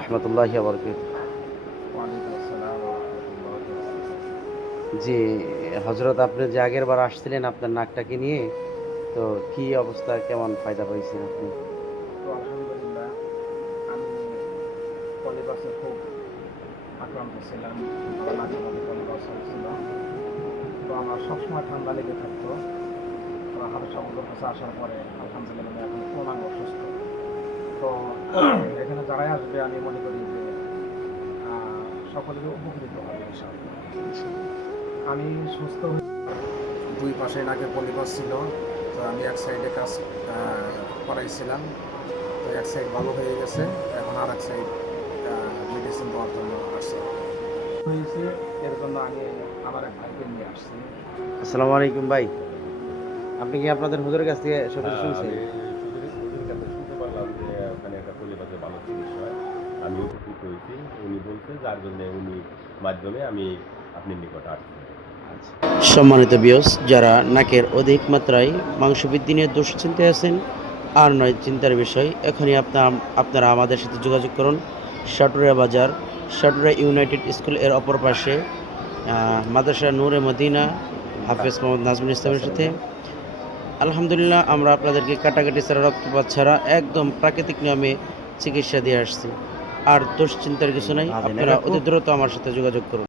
রহমতুল্লাহি ওয়া বারাকাতুহু। ওয়ালাইকুম আসসালাম ওয়া রাহমাতুল্লাহি ওয়া বারাকাতুহু। জি, হযরত আপনি যে আগেরবার আসছিলেন আপনার নাকটাকে নিয়ে, তো কি অবস্থা, কেমন ফায়দা পাইছেন আপনি? তো আলহামদুলিল্লাহ আমি পলিপাসে খুব আক্রান্ত ছিলাম। আমার নাকের মধ্যে পলিপাস হয়েছিল। তো আমার সবসময় ঠান্ডা লেগে থাকতো। তো হাবেশা বন্ধুর কাছে আসার পরে আলহামদুলিল্লাহ আমি এখন পূর্ণাঙ্গ সুস্থ। তো এখানে যারাই আসবে আমি মনে করি যে সকলেরই উপকৃত হবে ইনশাআল্লাহ। আমি সুস্থ হয়ে দুই পাশে নাকের পলিপাস ছিল। তো আমি এক সাইডে কাজ করাইছিলাম। তো এক সাইড ভালো হয়ে গেছে, এখন আর এক সাইড মেডিসিন দেওয়ার জন্য আসছে হয়েছে। এর জন্য আমি আমার এক ভাইকে নিয়ে আসছি। আসসালামু আলাইকুম ভাই। আপনি কি আপনাদের হুজুরের কাছ থেকে সবকিছু হ্যাঁ, শুনছেন? আমি হুজুরের কাছে শুনতে পারলাম যে ওখানে একটা পরিবারে ভালো চিকিৎসা হয়। আমি উপকৃত হয়েছি। উনি বলছে যার জন্যে উনি মাধ্যমে আমি আপনার নিকট আসছি। আচ্ছা। সম্মানিত ভিউয়ার্স, যারা নাকের অধিক মাত্রায় মাংসবৃদ্ধি নিয়ে দুশ্চিন্তায় আছেন, আর নয় চিন্তার বিষয়, এখনই আপনারা আমাদের সাথে যোগাযোগ করুন। সাটুরিয়া বাজার, সাটুরিয়া ইউনাইটেড স্কুল এর অপর পাশে মাদ্রাসা নূরে মদিনা হাফেজ মোহাম্মদ নাজমুল ইসলামের সাথে। আলহামদুলিল্লাহ, আমরা আপনাদেরকে কাটাকাটি ছাড়া, রক্তপাত ছাড়া একদম প্রাকৃতিক নিয়মে চিকিৎসা দিয়ে আসছি। আর দুশ্চিন্তার কিছু নাই, আপনারা অতি দ্রুত আমার সাথে যোগাযোগ করুন।